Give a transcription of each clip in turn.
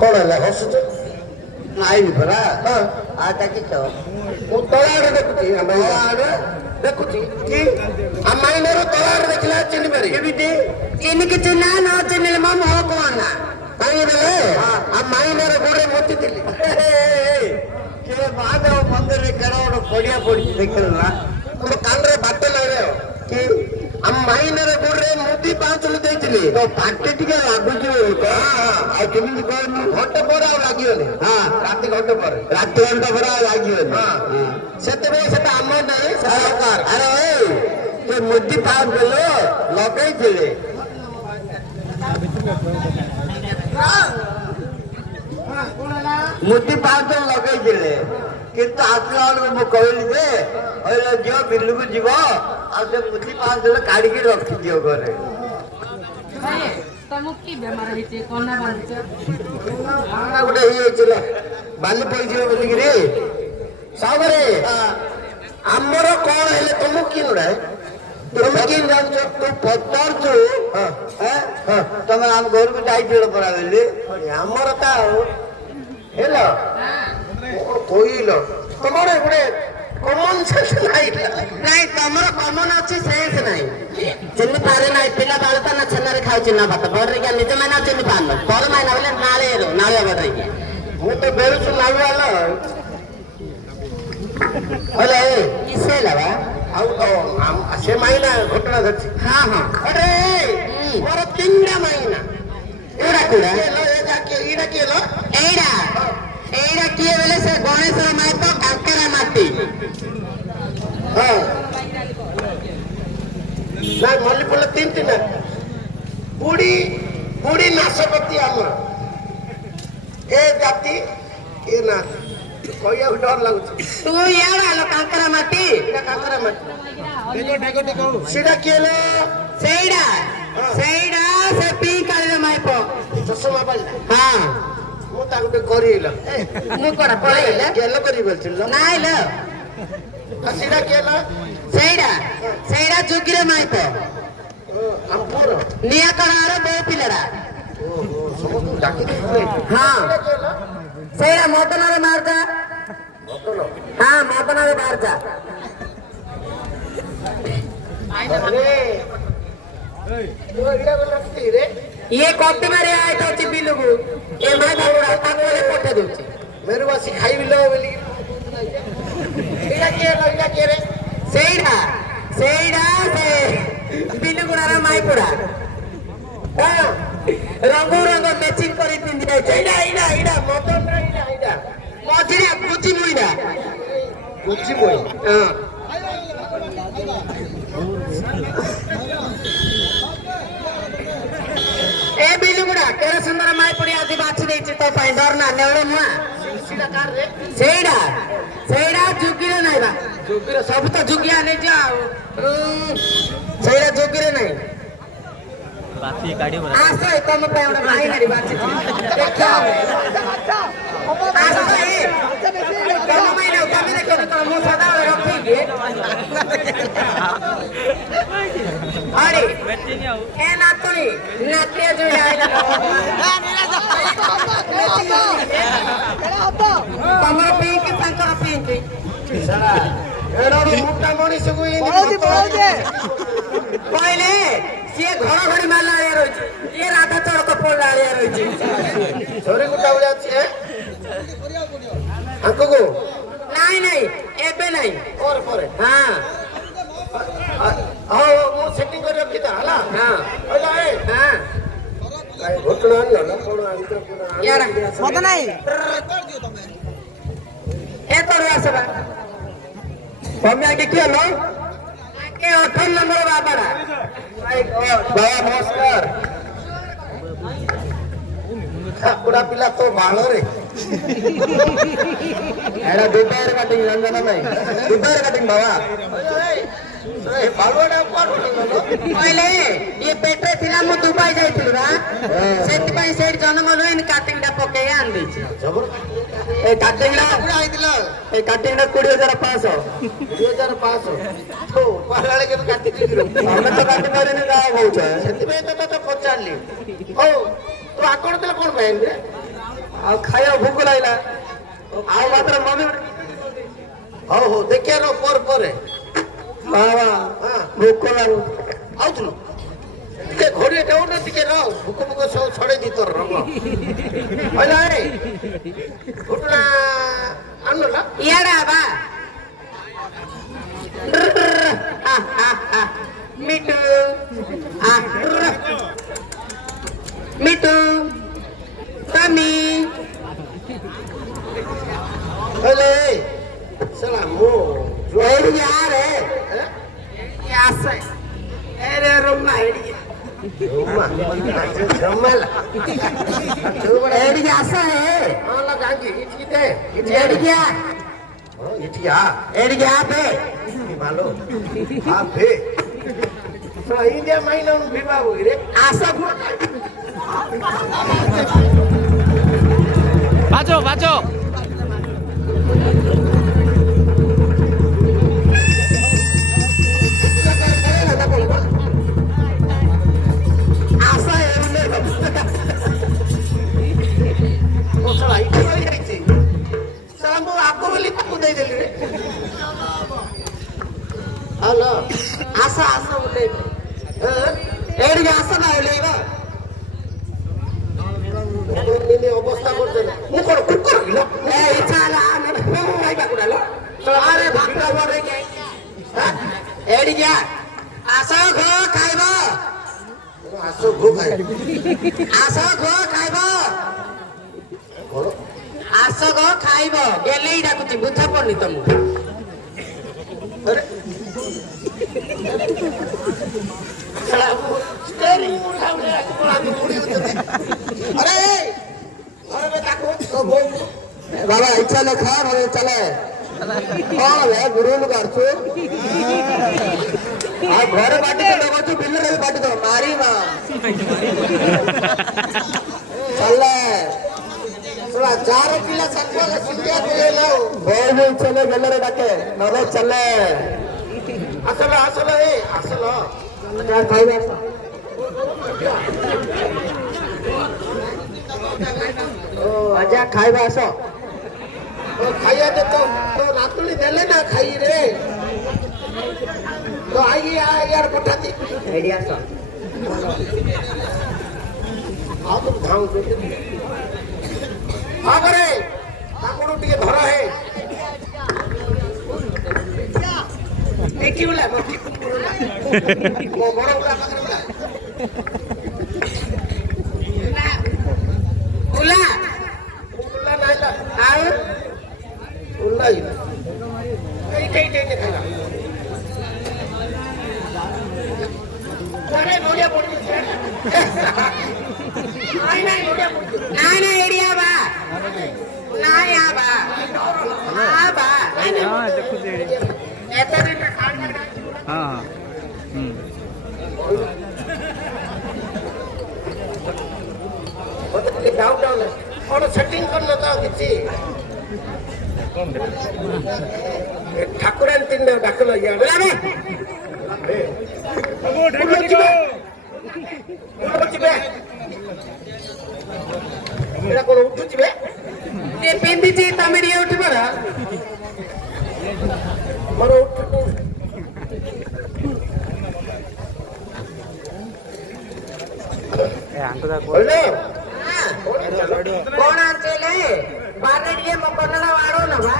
କଣ ହେଲା ହସୁଛ? ନାଇଁ ପରା ଆଟା କି ତ ମୁଁ ତଳ ଆଡେ ଦେଖୁଛି ଦେଖୁଛି କି ମାଇନର ତଳ ଆଡେ ଦେଖିଲା ଚିହ୍ନି ପାରି କେମିତି ଚିନିକି ଚିହ୍ନା ନ ଚିହ୍ନିଲେ ମୋ ମୁହ କଣ ନା କାହିଁକି ମାଇନର ଗୋଡେ ମତିଥିଲି ମହାଦେବ ମନ୍ଦିରରେ କେଡ ଗୋଟେ ପଡିଆ ପଡିଛି ଦେଖିଲ ନା ମୋ କାନରେ ବାଟ ଲାଗେ କି ମାଇନର ଗୋଡରେ ମୁଦି ପାଞ୍ଚಲು ଦେଇଥିଲି ତ ପାଟି ଟିକେ ଲାଗୁଛି ଆଉ କେମିତି କହିଲୁ ଘଣ୍ଟେ ପରେ ଆଉ ଲାଗିବନି ରାତି ଘଣ୍ଟେ ପରେ ରାତି ଘଣ୍ଟା ପରେ ଆଉ ଲାଗିବନି ସେତେବେଳେ ସେଟା ଆମର ନାହିଁ ସରକାର ଆରେ ସେ ମୁଦି ପାଉଥିଲ ଲଗେଇଥିଲେ ମୁଦି ପାଉଥିଲ ଲଗେଇଥିଲେ କିନ୍ତୁ ଆସିଲା ବେଳକୁ ମୁଁ କହିଲି ଯେ ଝିଅ ବିଲକୁ ଯିବ ଆଉ ସେ ମୁଦି ପାଉଥିଲ କାଢିକି ରଖିଦିଅ ଘରେ କି ବେମାର ହେଇଛି କନା ବାନ୍ଧିଛ ଗୋଟେ ହେଇଯାଇଥିଲା ବାଲି ପଡିଯିବ ବୋଲିକିରି ସାବରେ ଆମର କଣ ହେଲେ ତମକୁ କି ଗୁଡା ତମେ କେମିତି ଜାଣିଛ ତୁ ପଚାରୁଛୁ ତମେ ଆମ ଘରକୁ ଯାଇଥିଲ ପରା ବୋଲି ଆମର ତ ଆଉ ହେଲ କହିଲ ତମର ଗୋଟେ କମନ ସେନ୍ସ ନାହିଁ ନାଇଁ ତମର କମନ ଅଛି ସେନ୍ସ ନାହିଁ ଚିହ୍ନି ପାରେ ନାହିଁ ପିଲା ବାଳ ତ ନା ଛେନାରେ ଖାଉଛି ନା ଭାତ ବଡରେ ନିଜ ମାଇନା ଚିହ୍ନି ପାରୁନ ପର ମାଇନା ବୋଲେ ନାଳିଆ ବଡରେ ମୁଁ ତ ବେରୁଛୁ ନାଳୁଆଲ ହେଲେ କିସେ ହେଲା ବା ଆଉ ସେ ମାଇନା ଘଟଣା ଧରିଛି ହଁ ଆରେ ମୋର ତିନିଟା ମାଇନା ଏଇଟା କୁଡା ଏଇଟା କିଏ ଏଇଟା କିଏ ବୋଲେ ସେ ଗଣେଶ ମାଇପ କାଙ୍କରା ମାଟି ନାଇଁ ମଲ୍ଲି ଫୁଲ ତିନିଟା ବୁଢୀ ନାଶପତି ଆମର ଏ ଜାତି ଏ ନା କହିବାକୁ ଡର ଲାଗୁଛି ତୁ ଇଆଡେ ଆଲୋ କାଙ୍କରା ମାଟି ଏଇଟା କାକରା ମାଟି ସେଟା କିଏ ସେଇଟା ସେ ପିଙ୍କାଳିର ମାଇପ ଚଷମା ପାଇଲା ହଁ ମୁଁ ତାକୁ ଟିକେ କରିଲ ମୁଁ କଣ ପଳେଇଲେ ଗେଲ କରି ବୋଲছিল ନାଇଁ ଲୋ ସେଟା କିଏ ସେଇଟା ଯୁଗିର ମାଇପ ଆମ ପୁଅର ନିଆ କଣାର ବୋଉ ପିଲାଟା ସମସ୍ତଙ୍କୁ ଡାକି ଦେଇଥିଲେ ହଁ ସେଇଟା ମଦନର ମାର୍ଜା ହଁ ମଦନର ମାର୍ଜା ଇଏ କଟି ମାରି ଆଇଥାଉଛି ବିଲକୁ ଏ ମାଇ ଭାବୁଡା ତାକୁ ପଠେଇ ଦଉଛି ମେରୁ ଆସି ଖାଇବିଲ ବୋଲି ସେଇଟା ସେ ବିଲଗୁଡାର ମାଇପୁଡା ରଙ୍ଗ ମେଚିଂ କରି ପିନ୍ଧି ଯାଇଛି ମଝିରେ ବୁଝି ମୁଇଟା ଏ ବିଲଗୁଡା କେଡେ ସୁନ୍ଦର ମାଇପୁଡି ଆଜି ବାଛି ଦେଇଛି ତୋ ପାଇଁ ଡର ନା ନେଉଳ ନୁଆ ସେଇଟା ଯୁଗିରେ ନାହିଁ ବା ଯୁଗିରେ ସବୁ ତ ଯୁଗିଆ ନେଇଛ ଆଉ ସେଇଟା ଯୁଗିରେ ନାହିଁ ଆସ ତମ ପାଇଁ ଗୋଟେ ଭାଇ ନାରୀ ବାଛି ମୁଁ ସଦାବେଳେ ରଖିକି ଏ ନାତୁଣୀ ନାତିଆ ଯୋଉ ତମର ପିଙ୍କି ତାଙ୍କର ପିଙ୍କି ମୋଟା ମଣିଷକୁ କହିଲେ ସିଏ ଘଡଘଡି ମାରିଲା ଆଳିଆ ରହିଛି ଇଏ ରାଧା ଚଳକ ପଡିଲା ଆଳିଆ ରହିଛି ଝରି ଗୋଟା ଭଳିଆ ଅଛି ଆଗକୁ ନାଇଁ ଏବେ ନାଇଁ ପରେ ହଁ ହଉ ମୁଁ ସେଟିଂ କରି ରଖିଥା ହେଲା ଘଟଣା ମତେ ନାଇଁ ଏ ତୋର ଆସିବା ତମେ ଆগে କିଏ ନ 18 নম্বর বাবারা ବାବା ନମସ୍କାର କୁକୁଡ଼ା ପିଲା ତୋ ବାଳରେ ଏଇଟା ଦୁବାଇରେ କାଟିଂ ଜାଣିଛ ନା ନାଇଁ ଦୁବାଇରେ କାଟିଂ ବାବା କହିଲେ ଇଏ ପେଟରେ ଥିଲା ମୁଁ ଦୁବାଇ ଯାଇଥିଲି ବା ସେଥିପାଇଁ ସେଇଠି ଜନ୍ମ ନୁହେଁ କାଟିଂଟା ପକେଇ ଆଣିଦେଇଛି ଏ କାଟିଙ୍ଗଟା କୁକୁଡ଼ା ହେଇଥିଲା ଏ କାଟିଙ୍ଗଟା 20,500 2,500 ତ ପାହାଳେ କେବେ କାଟିକି ଆମେ ତ କାଟି ପାରିନି ଯାହା କହୁଛ ସେଥିପାଇଁ ତତେ ତ ପଚାରିଲି ହଉ ତୁ ଆକଣ ଦେଲେ କଣ ପାଇଁ ରେ ଆଉ ଖାଇବା ଭୋକ ଲାଗିଲା ଆଉ ମାତ୍ର ମନେ ହଉ ହଉ ଦେଖିଆ ର ପରେ ବାବା ହଁ ଭୋକ ଲାଗୁଛି ଆଉଥିଲୁ ଟିକେ ଘୋଡିଏ ଦେଉନ ଟିକେ ରହ ଭୁକ ଭୁକ ସବୁ ଛଡେଇ ଦି ତୋର ରଙ୍ଗ ହେଲା ରେ ଘୁଟଣା ଆଣୁଲା ଇଆଡେ ବା ମିଟୁ ମିଟୁ ତମି ହେଲେ ଶଳା ମୁଁ ଏଇଠି ଯାରେ ଆସେ ଏରେ ରୁମା ଏଇଠି ଜମାଲା ଏଇଠି ଆସ ହେ ହଁ ଗାಂಗಿ ಇಟ್ಟಿ ಇದೆ ଏଇଠି ଆ ಇಟ್ಟಿಯಾ ଏଇଠି ଆପେ ಮಾಲೋ ಆ ಬೇ ಸೊ ಇಂಡಿಯಾ ಮೈನ ಬಿಬಾ ಹೋಗಿರೆ ଆସ 맞아 맞아 ଆସ ଏଇଠି ଓ ଶଳା ଇଠି ହୋଇ ଯାଇଛି ଶଳା ମୁଁ ଆଗ ବୋଲି ତାକୁ ଦେଇଦେଲି ରେ ହ୍ୟାଲୋ ଆସ ଆସ ଓହ୍ଲେଇବ ଏଇଠିକି ଆସ ନା ଓହ୍ଲେଇବ ନିନି ଅବସ୍ଥା କରୁଛନ୍ତି ମୁଁ କଣ କୁକୁର କିଲୋ ଏ ଇଚ୍ଛା ହେଲା ଆମେ ଖାଇବାକୁ ଡାଲ ଆରେ ଭାତ ବଢେଇକି ଏଇଠିକି ଆ ଆସ ଘ ଖାଇବ ଆସ ଘୋ ଖାଇ ଆସ ଘ ଖାଇବ କଣ ଆସ ଘ ଖାଇବ ଗେଲେଇ ଡାକୁଛି ବୁଝ ପଡୁନି ତମକୁ अरे साला स्टीयरिंग उठाउले कोला मुड़ी उठते अरे अरे बे ताको तो बोल बाबा इच्छा ले खा भले चले कौन है गुरु लोग करछु आ घरे बाटी तो लगछु बिल्ले रे बाटी तो मारी मां चले साला 4 किलो संख्या का सिंधिया को ले लो बोल चले गले रे डाके नरे चले असला असला ए असला क्या खाइबा आजा खाइबा आसो तो खाया दे तो रातुली देले ना खाई रे तो आई यार पठाती आइडिया आसो आप धाव दे आ करे ताकोडू टिके धरा है देखी बोला मोटी कुकुरला मो बड़ उला पाखरे बोला उला उला नाही ता आउ उला ही ते खाला अरे नोडिया पड़ी नाही नोडिया पड़ी ना एरिया बा ना या बा हां बा हाँ देखुचे एते दिन खान हाँ हाँ ಮತ್ತೆ ಡೌನ್ ಡೌನ್ ಅವನು ಸೆಟ್ಟಿಂಗ್ करनता किछि ठाकुर अंतिम डाकलो या बुलावे उठुचिबे एरा कोन उठुचिबे ये पिंदी जी तमिडिया उठी पड़ा मरो उठु अंकदा हेलो कौन आचेले बारे ये मकनला वाड़ो ना बा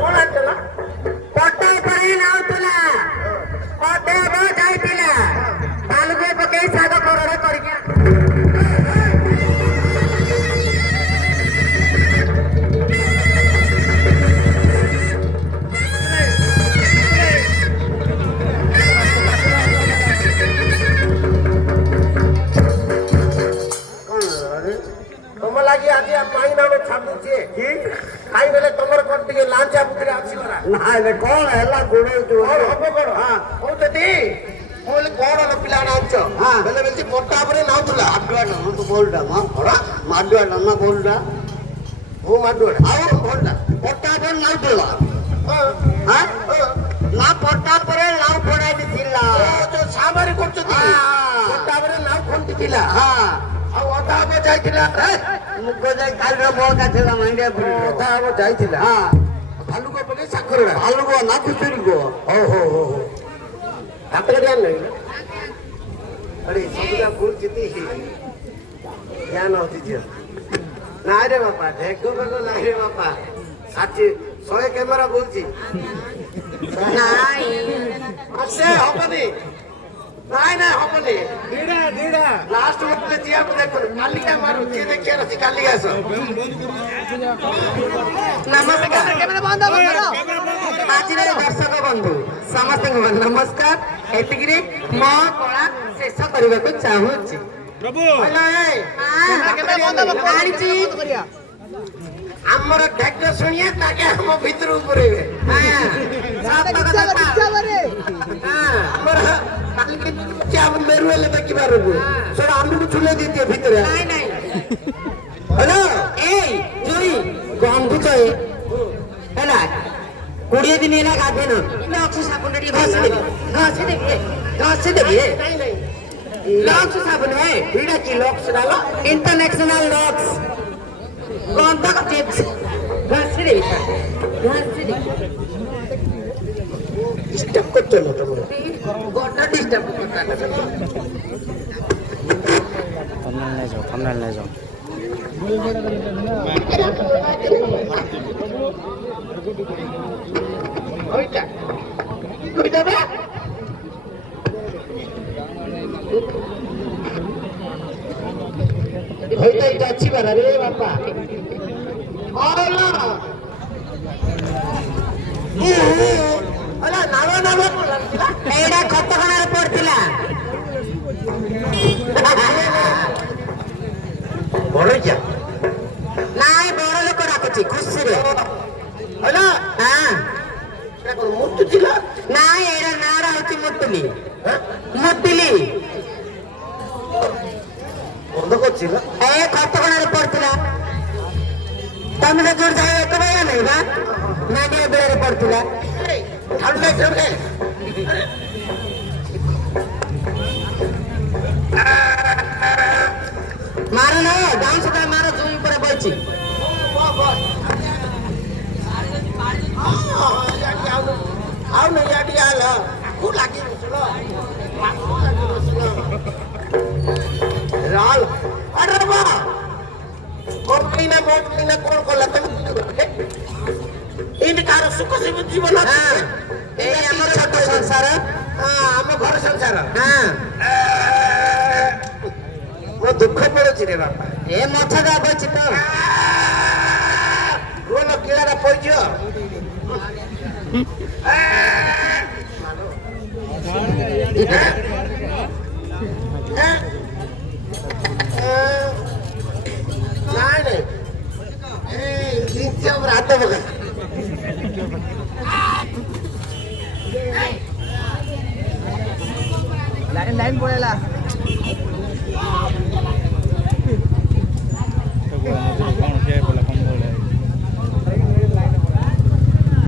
कोन आचला पट्टा परे नाउतला पट्टा बो जाइतिला तालुके पके सादा करोड़ करिया तम लागी आज माइना में छापू छे की खाई बेले तमर कोन टिके लांचा बुकरे आछि बरा ना ये कौन है ला गुड़े जो और हबो करो हां ओ तती କହିଲେ କଣ ପିଲା ନାଚ ହଁ। ବେଲେ ବେଲେ ପଟା ଉପରେ ନାଉଥିଲା ମାଡୁଆ ନାମ ତ ବୋଲଟା ମା କଣ ମାଡୁଆ ନାମ ବୋଲଟା ମୁଁ ମାଡୁଆଟା ଆଉ ବୋଲଟା ପଟା ପରେ ନାଉ ପଡିଲା ହଁ ନା ପଟା ପରେ ନାଉ ପଡାଇନି ଥିଲା ଯୋଉ ସାମାରି କରୁଛନ୍ତି ହଁ। ପଟା ଉପରେ ନାଉ ଖଣ୍ଡି ଥିଲା ହଁ ଆଉ ଅଧା ହବ ଯାଇଥିଲା ମୁଗ ଯାଇ କାଲିର ବଳକା ଥିଲା ମାଣ୍ଡିଆ ପୁରୀ ଅଧା ହବ ଯାଇଥିଲା ହଁ ଭାଲୁକ ପକେଇ ସାଖରଡ଼ା ଭାଲୁକ ନା କୁଚୁରିକ ହଉ ହାତରେ ଧ୍ୟାନ ନାହିଁ अरे सबका भूल जीती ही ज्ञान होती थी ନାଇଁ ରେ ବାପା ଢେକ ବେଗ ନାଇଁ ରେ ବାପା 100 କ୍ୟାମେରା ବୋଲଛି ନାଇଁ ସେ ହବନି ନାଇଁ ନାଇଁ ହବନି ଲାଷ୍ଟ ଗୋଟେ ଯିବାକୁ ଦେଖୁନି କାଲିକା ମାରୁ ଯିଏ ଦେଖିବାର ଅଛି କାଲି ଆସ ନମସ୍କାର ଆଜିର ଦର୍ଶକ ବନ୍ଧୁ ସମସ୍ତଙ୍କୁ ନମସ୍କାର ଏତିକିରେ ମୋ କଳା ଶେଷ କରିବାକୁ ଚାହୁଁଛି ଆଣିଛି ଆମର ଢେକ ଶୁଣିଆ ତାକେ ଆମ ଭିତରକୁ ପୁରେଇବେ ଆମର କାଲିକି ଆମ ମେରୁ ହେଲେ ଦେଖିପାରୁବୁ ସେଟା ଆମକୁ ଝୁଲେଇ ଦେଇଥିବେ ଭିତରେ ନାଇଁ ନାଇଁ ହ୍ୟାଲୋ ଏଇ ଜୁଇ ଗନ୍ଧୁଛ ହେଲା 20 ଦିନ ହେଲା ଗାଧେନ ଲକ୍ସ ସାବୁନ ଟିକେ ଘଷି ଦେବି ଲକ୍ସ ସାବୁନ ହେ ଏଇଟା କି ଲକ୍ସ ଡାଲ इंटरनेशनल लॉक्स गंध का टिप्स घासी देवी डिस्टर्ब करते हो तुम गोटा डिस्टर्ब करता thumbnail ले जाओ ওইটা ওইটা না ওইটা এটা আছে বারা রে বাপা আলা আলা নামা নামা एड़ा खत खणार पड़तिला বড় যা नाई बड़ लोक डाकुची खुशी रे আলা हां দেখো মুত্তু ছিল नाई एड़ा नारा होची मुतली मुतली বন্ধ করছিল ए खत खणार पड़तिला तमे से जोर जाए तो भैया नहीं बा नागे बेरे पड़तिला ঠান্ডা ঠান্ডা मारो ना डांस का मारो जुई पर बलची ଆଉ ନା ইয়াটি ଆଲ କୁ ଲାଗି ବସିଲ ରାଲ ଆରେ ବା କୋନ କିନା ମୋଟ କିନା କୋନ କଲା ତମେ ଇନି କାର ସୁଖ ଜୀବନ हां ए हमर छोट संसार ଆମ ଘର ସଂସାର हां ମୋ ଦୁଃଖ ପଡୁଛି ରେ ବାପା ए मछा दा बलची तो କୋନ କିଳାର ପରିଚୟ ନାଇଁ ନାଇଁ ଏଇ ନିତ୍ୟ ରାତ ବଗା लाइन लाइन पड़ेला